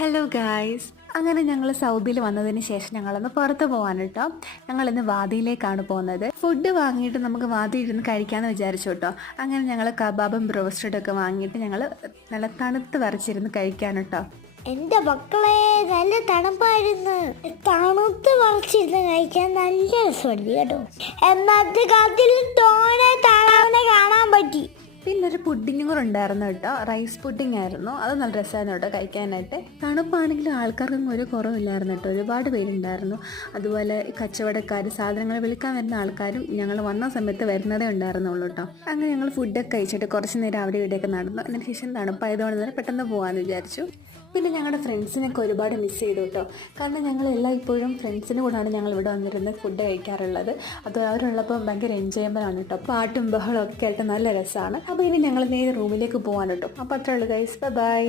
Hello guys, അങ്ങനെ ഞങ്ങൾ സൗദിയിൽ വന്നതിന് ശേഷം ഞങ്ങളൊന്ന് പുറത്ത് പോകാൻ കേട്ടോ. ഞങ്ങളിന്ന് വാദിയിലേക്കാണ് പോകുന്നത്. ഫുഡ് വാങ്ങിയിട്ട് നമുക്ക് വാതി ഇരുന്ന് കഴിക്കാമെന്ന് വിചാരിച്ചു കേട്ടോ. അങ്ങനെ ഞങ്ങൾ കബാബും ബ്രോസ്റ്റഡൊക്കെ വാങ്ങിയിട്ട് ഞങ്ങൾ നല്ല തണുത്ത് വരച്ചിരുന്ന് കഴിക്കാൻ കേട്ടോ. എന്റെ മക്കളെ നല്ല തണുപ്പായിരുന്നു. തണുത്ത് വറച്ചിരുന്ന് കഴിക്കാൻ നല്ല രസമല്ലേ കേട്ടോ. എന്നത്തെ കാലത്തിൽ തോനെ തണുവിനെ കാണാൻ പറ്റി. പിന്നെ ഒരു പുഡിങ്ങും കൂടെ ഉണ്ടായിരുന്നു കേട്ടോ. റൈസ് പുഡിംഗ് ആയിരുന്നു. അത് നല്ല രസമായിരുന്നു കേട്ടോ കഴിക്കാനായിട്ട്. തണുപ്പാണെങ്കിലും ആൾക്കാർക്കൊന്നും ഒരു കുറവില്ലായിരുന്നു കേട്ടോ. ഒരുപാട് പേരുണ്ടായിരുന്നു. അതുപോലെ കച്ചവടക്കാർ, സാധനങ്ങൾ വിൽക്കാൻ വരുന്ന ആൾക്കാരും ഞങ്ങൾ വന്ന സമയത്ത് വരുന്നതേ ഉണ്ടായിരുന്നുള്ളൂ കേട്ടോ. അങ്ങനെ ഞങ്ങൾ ഫുഡൊക്കെ കഴിച്ചിട്ട് കുറച്ച് നേരം അവിടെ ഇവിടെയൊക്കെ നടന്നു. അതിന് ശേഷം തണുപ്പായതുകൊണ്ട് തന്നെ പെട്ടെന്ന് പോകാമെന്ന് വിചാരിച്ചു. പിന്നെ ഞങ്ങളുടെ ഫ്രണ്ട്സിനൊക്കെ ഒരുപാട് മിസ് ചെയ്തു കേട്ടോ. കാരണം ഞങ്ങളെല്ലാം ഇപ്പോഴും ഫ്രണ്ട്സിൻ്റെ കൂടെയാണ് ഞങ്ങൾ ഇവിടെ വന്നിരുന്ന് ഫുഡ് കഴിക്കാറുള്ളത്. അത് അവരുള്ളപ്പോൾ ഭയങ്കര എൻജോയബിൾ ആണ് കേട്ടോ. പാട്ടും ബഹളമൊക്കെ ആയിട്ട് നല്ല രസമാണ്. അപ്പോൾ ഇനി ഞങ്ങൾ നേരെ റൂമിലേക്ക് പോകാൻ കേട്ടോ. അപ്പോൾ അത്രേ ഉള്ളൂ ഗൈസ്. ബൈ.